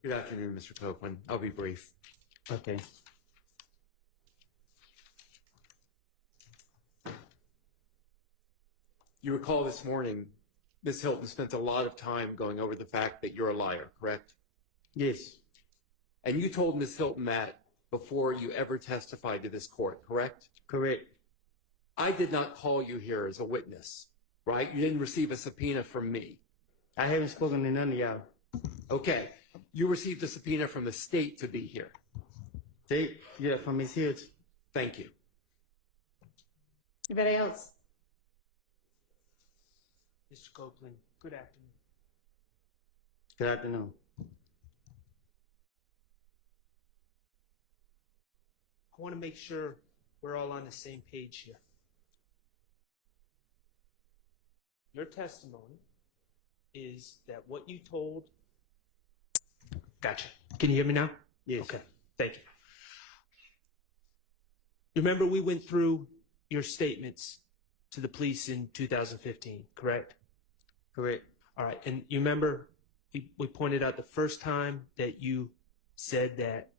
Good afternoon, Mr. Copeland. I'll be brief. Okay. You recall this morning, Ms. Hylton spent a lot of time going over the fact that you're a liar, correct? Yes. And you told Ms. Hylton that before you ever testified to this court, correct? Correct. I did not call you here as a witness, right? You didn't receive a subpoena from me. I haven't spoken to none of y'all. Okay. You received a subpoena from the state to be here. Yeah, from Ms. Hylton. Thank you. Anybody else? Mr. Copeland, good afternoon. Good afternoon. I want to make sure we're all on the same page here. Your testimony is that what you told... Gotcha. Can you hear me now? Yes. Okay, thank you. Remember we went through your statements to the police in 2015, correct? Correct. All right, and you remember we pointed out the first time that you said that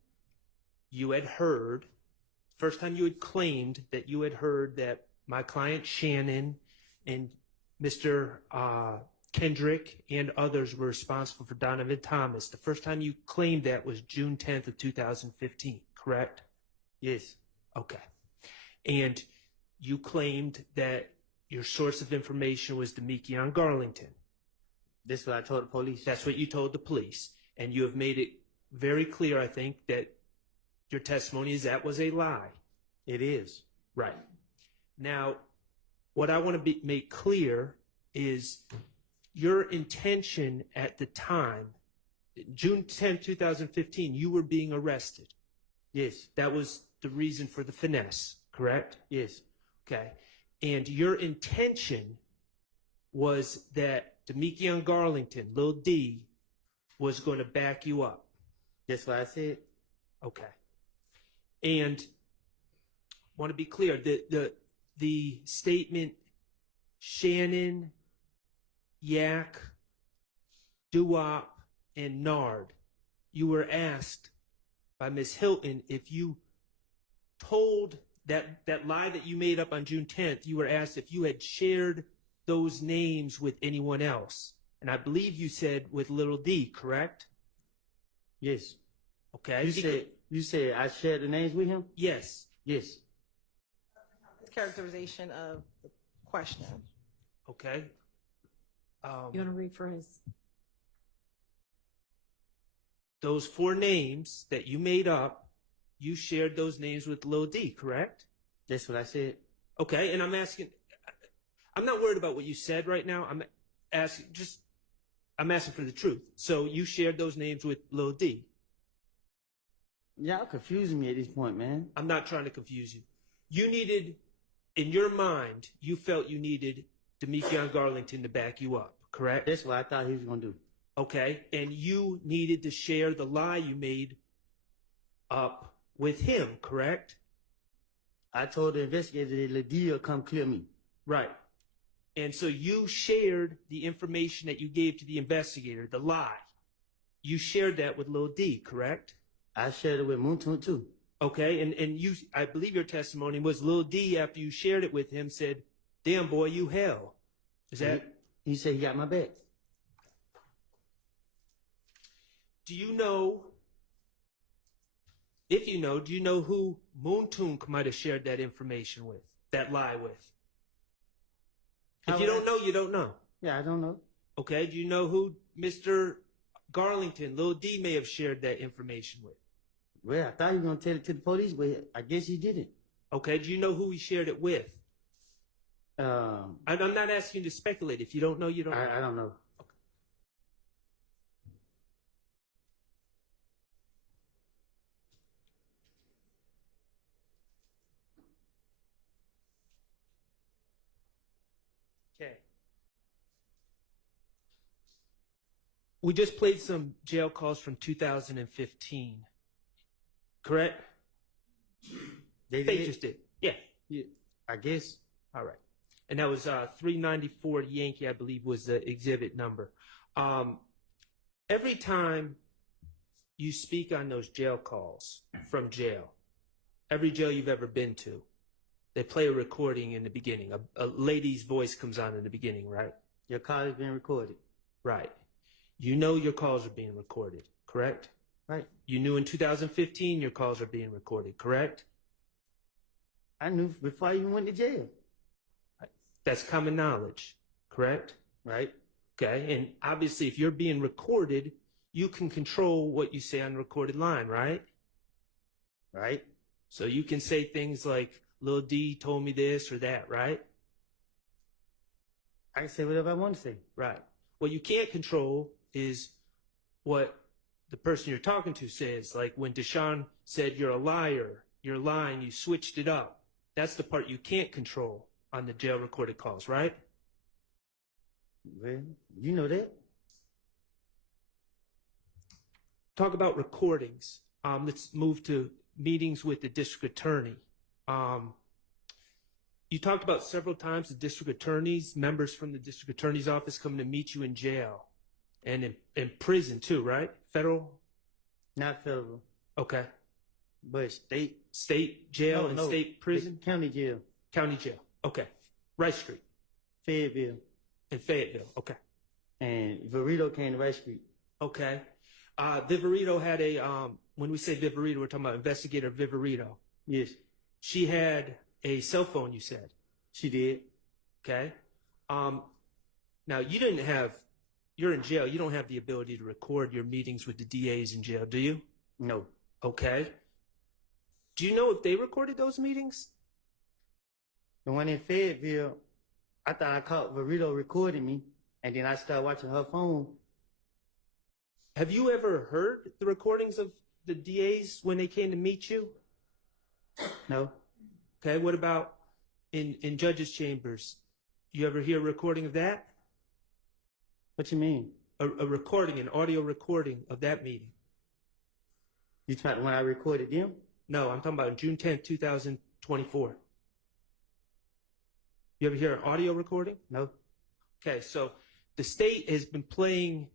you had heard, first time you had claimed that you had heard that my client Shannon and Mr. Kendrick and others were responsible for Donovan Thomas. The first time you claimed that was June 10th of 2015, correct? Yes. Okay. And you claimed that your source of information was Damekion Garlington. That's what I told the police. That's what you told the police. And you have made it very clear, I think, that your testimony is that was a lie. It is. Right. Now, what I want to make clear is your intention at the time, June 10, 2015, you were being arrested. Yes. That was the reason for the finesse, correct? Yes. Okay. And your intention was that Damekion Garlington, Lil Dee, was going to back you up. That's what I said. Okay. And want to be clear, the statement Shannon, Yak, Duop, and Nard, you were asked by Ms. Hylton if you told that lie that you made up on June 10th, you were asked if you had shared those names with anyone else. And I believe you said with Lil Dee, correct? Yes. Okay. You said I shared the names with him? Yes. Yes. Characterization of the question. Okay. You want to rephrase? Those four names that you made up, you shared those names with Lil Dee, correct? That's what I said. Okay, and I'm asking, I'm not worried about what you said right now. I'm asking for the truth. So you shared those names with Lil Dee. Y'all confusing me at this point, man. I'm not trying to confuse you. You needed, in your mind, you felt you needed Damekion Garlington to back you up, correct? That's what I thought he was going to do. Okay, and you needed to share the lie you made up with him, correct? I told the investigator that Lil Dee will come clear me. Right. And so you shared the information that you gave to the investigator, the lie. You shared that with Lil Dee, correct? I shared it with Moontoon too. Okay, and you, I believe your testimony was Lil Dee, after you shared it with him, said, "Damn boy, you hell." Is that? He said he got my back. Do you know, if you know, do you know who Moontoon might have shared that information with, that lie with? If you don't know, you don't know. Yeah, I don't know. Okay, do you know who Mr. Garlington, Lil Dee, may have shared that information with? Well, I thought he was going to tell it to the police, but I guess he didn't. Okay, do you know who he shared it with? I'm not asking you to speculate. If you don't know, you don't know. I don't know. Okay. We just played some jail calls from 2015. Correct? They just did. Yeah. Yeah, I guess. All right. And that was 394 Yankee, I believe, was the exhibit number. Every time you speak on those jail calls from jail. Every jail you've ever been to, they play a recording in the beginning. A lady's voice comes on in the beginning, right? Your call is being recorded. Right. You know your calls are being recorded, correct? Right. You knew in 2015 your calls are being recorded, correct? I knew before I even went to jail. That's common knowledge, correct? Right. Okay. And obviously, if you're being recorded, you can control what you say on the recorded line, right? Right. So you can say things like, Lil Dee told me this or that, right? I can say whatever I want to say. Right. What you can't control is what the person you're talking to says. Like when Deshaun said, you're a liar, you're lying, you switched it up. That's the part you can't control on the jail recorded calls, right? Well, you know that. Talk about recordings. Let's move to meetings with the district attorney. You talked about several times the district attorneys, members from the district attorney's office coming to meet you in jail and in prison too, right? Federal? Not federal, Okay. but state. State jail and state prison? County jail. County jail. Okay. Rice Street Fayetteville. in Fayetteville. Okay. And Verito came to Rice Street. Okay. Viverito had a, when we say Viverito, we're talking about investigator Viverito. Yes, She had a cell phone, you said. she did. Okay. Now you didn't have, you're in jail. You don't have the ability to record your meetings with the DAs in jail, do you? No. Okay. Do you know if they recorded those meetings? The one in Fayetteville, I thought I caught Verito recording me, and then I started watching her phone. Have you ever heard the recordings of the DAs when they came to meet you? No. Okay. What about in judges' chambers? You ever hear a recording of that? What you mean? A recording, an audio recording of that meeting? You talking about when I recorded them? No, I'm talking about June 10th, 2024. You ever hear an audio recording? No. Okay, so the state has been playing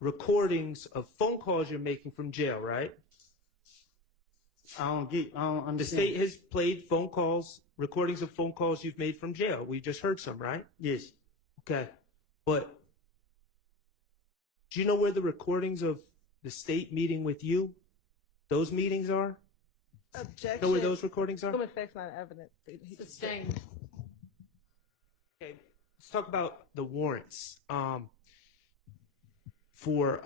recordings of phone calls you're making from jail, right? I don't understand. The state has played phone calls, recordings of phone calls you've made from jail. We just heard some, right? Yes. Okay, but do you know where the recordings of the state meeting with you, those meetings are? Objection. Know where those recordings are? Some effects on evidence. Sustained. Okay, let's talk about the warrants for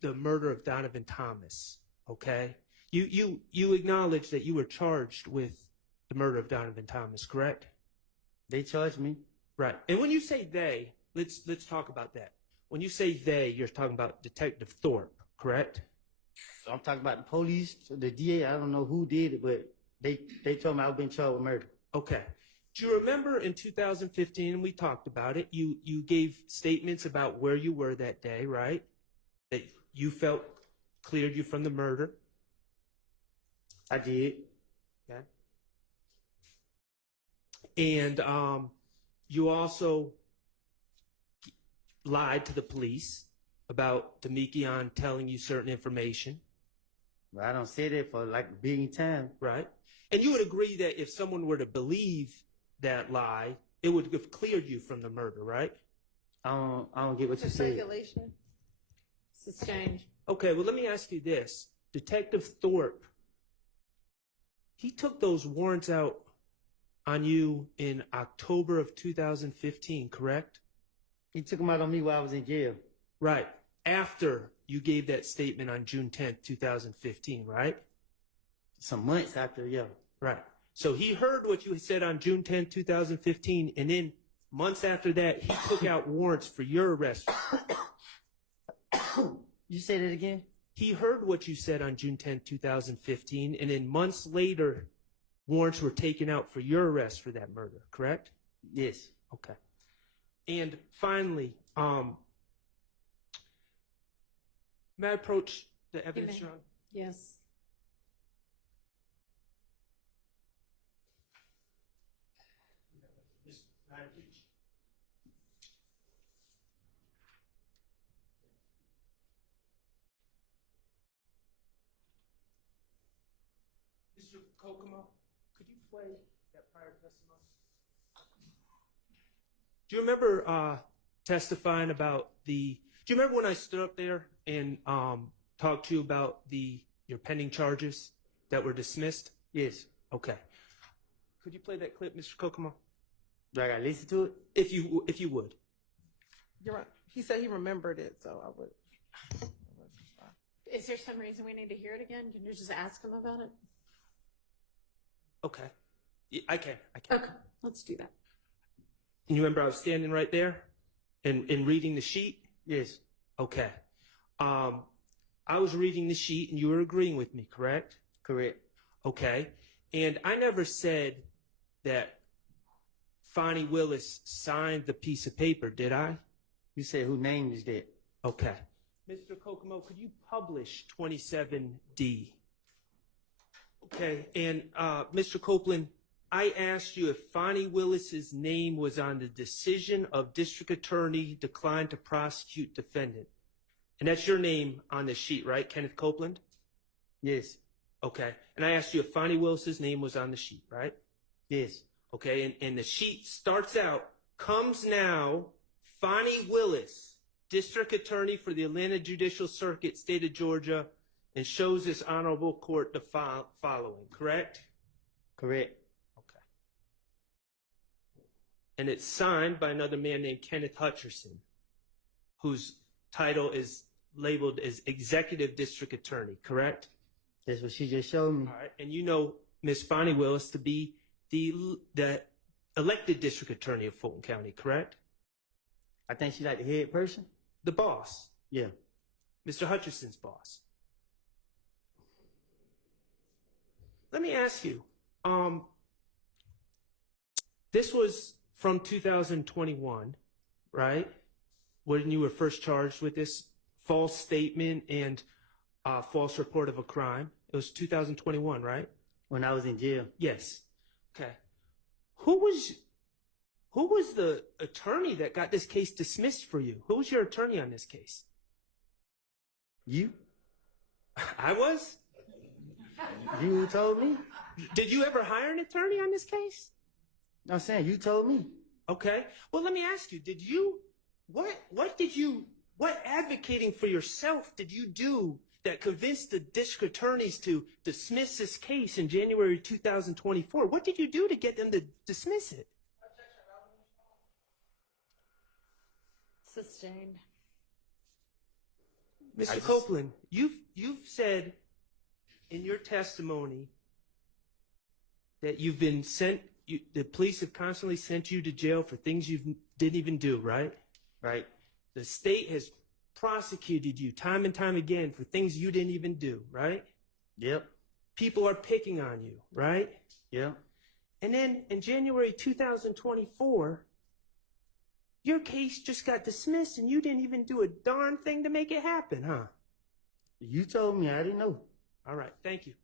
the murder of Donovan Thomas. Okay, you acknowledge that you were charged with the murder of Donovan Thomas, correct? They charged me. Right. And when you say they, let's talk about that. When you say they, you're talking about Detective Thorpe, correct? So I'm talking about the police, the DA. I don't know who did it, but they told me I was being charged with murder. Okay. Do you remember in 2015, and we talked about it, you gave statements about where you were that day, right? That you felt cleared you from the murder. I did. Okay. And you also lied to the police about Damekion telling you certain information. But I don't say that for like a billion times. Right? And you would agree that if someone were to believe that lie, it would have cleared you from the murder, right? I don't get what you For said. circulation. Sustained. Okay, well, let me ask you this. Detective Thorpe, he took those warrants out on you in October of 2015, correct? He took them out on me while I was in jail. Right. After you gave that statement on June 10th, 2015, right? Some months after, yeah. Right. So he heard what you said on June 10th, 2015, and then months after that, he took out warrants for your arrest. You say that again? He heard what you said on June 10th, 2015, and then months later, warrants were taken out for your arrest for that murder, correct? Yes. Okay. And finally, may I approach the evidence, may. John? Yes. Mr. Kokomo, could you play that prior testimony? Do you remember testifying about the? Do you remember when I stood up there and talked to you about your pending charges that were dismissed? Yes. Okay. Could you play that clip, Mr. Kokomo? Do I gotta listen to it? If you would. You're right. He said he remembered it, so I would. Is there some reason we need to hear it again? Can you just ask him about it? Okay. Yeah, I can. Okay, let's do that. And you remember I was standing right there and reading the sheet? Yes. Okay. I was reading the sheet and you were agreeing with me, correct? Correct. Okay. And I never said that Fonnie Willis signed the piece of paper, did I? You said who name is that? Okay. Mr. Kokomo, could you publish 27D? Okay. And Mr. Copeland, I asked you if Fonnie Willis's name was on the decision of district attorney declined to prosecute defendant. And that's your name on the sheet, right? Kenneth Copeland? Yes. Okay. And I asked you if Fonnie Willis's name was on the sheet, right? Yes. Okay. And the sheet starts out, comes now, Fonnie Willis, district attorney for the Atlanta Judicial Circuit, state of Georgia, and shows this honorable court the following, correct? Correct. Okay. And it's signed by another man named Kenneth Hutcherson, whose title is labeled as executive district attorney, correct? That's what she just showed me. All right. And you know Ms. Fonnie Willis to be the elected district attorney of Fulton County, correct? I think she's like the head person. The boss, Yeah. Mr. Hutcherson's boss. Let me ask you, this was from 2021, right? When you were first charged with this false statement and false report of a crime. It was 2021, right? When I was in jail. Yes. Okay. Who was the attorney that got this case dismissed for you? Who was your attorney on this case? You? I was? You told me? Did you ever hire an attorney on this case? I'm saying you told me. Okay. Well, let me ask you, what advocating for yourself did you do that convinced the district attorneys to dismiss this case in January 2024? What did you do to get them to dismiss it? Sustained. Mr. Copeland, you've said in your testimony that you've been sent, the police have constantly sent you to jail for things you didn't even do, right? Right. The state has prosecuted you time and time again for things you didn't even do, right? Yep. People are picking on you, right? Yep. And then in January 2024, your case just got dismissed and you didn't even do a darn thing to make it happen, huh? You told me. I didn't know. All right. Thank you.